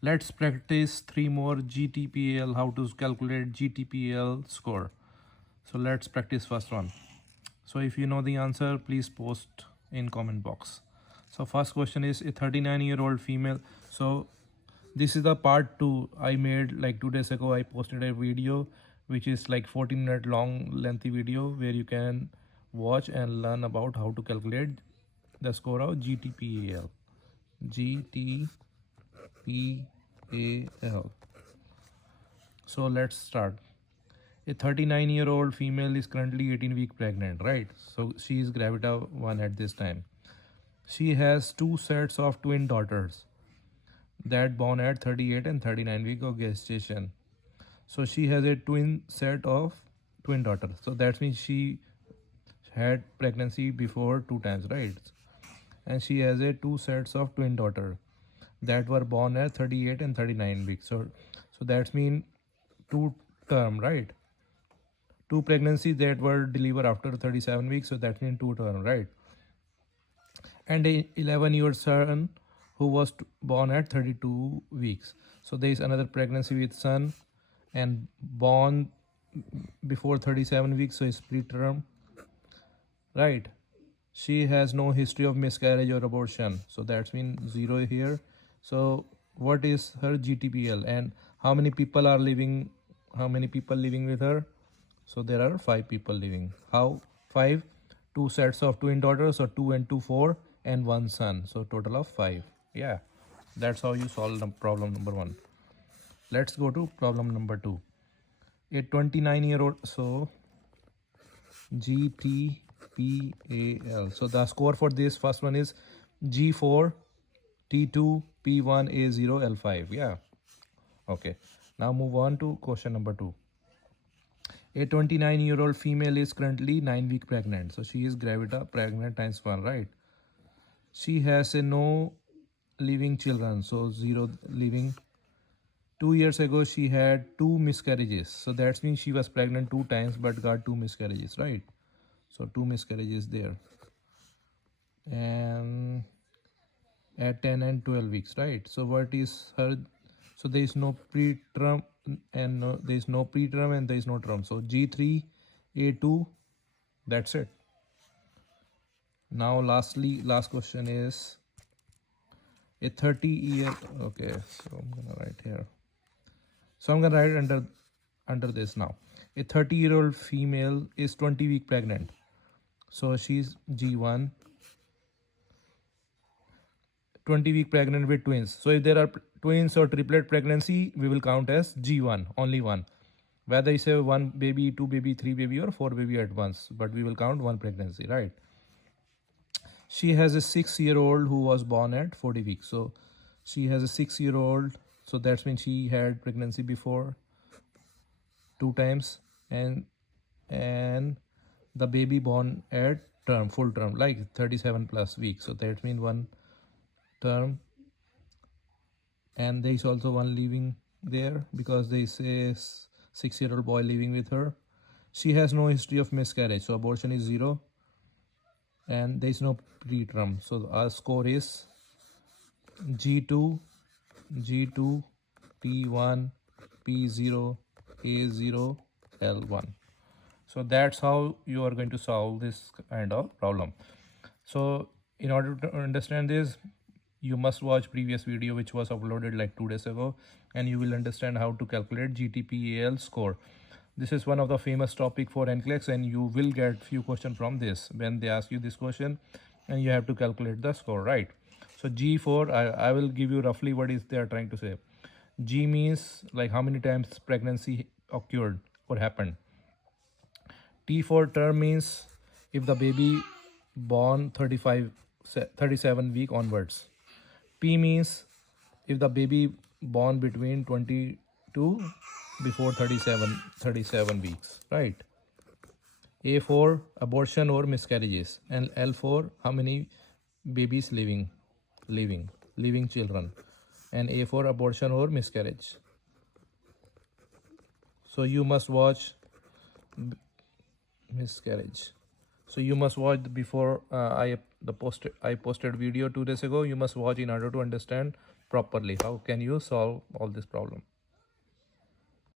Let's practice 3 more GTPAl, how to calculate GTPAl score. So let's practice first one. So if you know the answer, please post in comment box. So first question is a 39-year-old female. So this is the part 2 I made like 2 days ago. I posted a video which is like 14-minute long lengthy video where you can watch and learn about how to calculate the score of GTPAl. GTPAL. So let's start. A 39-year-old female is currently 18-week pregnant, right? So she is gravida 1 at this time. She has 2 sets of twin daughters that born at 38 and 39 week of gestation. So she has a twin set of twin daughters. So that means she had pregnancy before 2 times, right? And she has a 2 sets of twin daughters that were born at 38 and 39 weeks. So that means 2 term, right? 2 pregnancies that were delivered after 37 weeks. So that means 2 term, right? And a 11-year son who was born at 32 weeks. So there is another pregnancy with son and born before 37 weeks, so it's preterm, right? She has no history of miscarriage or abortion, so that's mean 0 here. So what is her GTPL and how many people are living? How many people living with her? So there are 5 people living. How 5? 2 sets of twin daughters, so 2 and 2 4 and 1 son, so total of 5. Yeah, that's how you solve the problem number 1. Let's go to problem number 2. A 29-year-old, so GTPAL. So the score for this first one is G4 T2 P1 A0 L5. Yeah, okay. Now move on to question number 2. A 29-year-old female is currently 9-week pregnant. So she is gravida pregnant times 1, right? She has a no living children, so 0 living. 2 years ago she had 2 miscarriages. So that means she was pregnant 2 times but got 2 miscarriages, right? So 2 miscarriages there. And at 10 and 12 weeks, right? So what is her? So there is no preterm and there is no preterm and there is no term. So G3 A2, that's it. Now last question is a 30-year, okay, so I'm gonna write here. So I'm gonna write under this now. A 30-year-old female is 20-week pregnant. So she's G1, 20-week pregnant with twins. So if there are twins or triplet pregnancy, we will count as G1, only one. Whether it's a 1 baby, 2 baby, 3 baby or 4 baby at once, but we will count 1 pregnancy, right? She has a 6-year-old who was born at 40 weeks. So she has a 6-year-old. So that means she had pregnancy before 2 times and the baby born at term, full term, like 37 plus weeks. So that means 1 term, and there is also 1 living there because there is a 6-year-old boy living with her. She has no history of miscarriage, so abortion is 0 and there is no preterm. So our score is G2 P1 P0 A0 L1. So that's how you are going to solve this kind of problem. So in order to understand this, you must watch previous video which was uploaded like 2 days ago, and you will understand how to calculate GTPAl score. This is one of the famous topic for Nclex, and you will get few questions from this when they ask you this question and you have to calculate the score, right? So G4, I will give you roughly what is they are trying to say. G means like how many times pregnancy occurred or happened. T for term means if the baby born 37 week onwards. P means if the baby born between 22 before 37 weeks, right? A for abortion or miscarriages, and L for how many babies living children, and A for abortion or miscarriage. So you must watch miscarriage. So you must watch the before I posted video 2 days ago. You must watch in order to understand properly. How can you solve all this problem?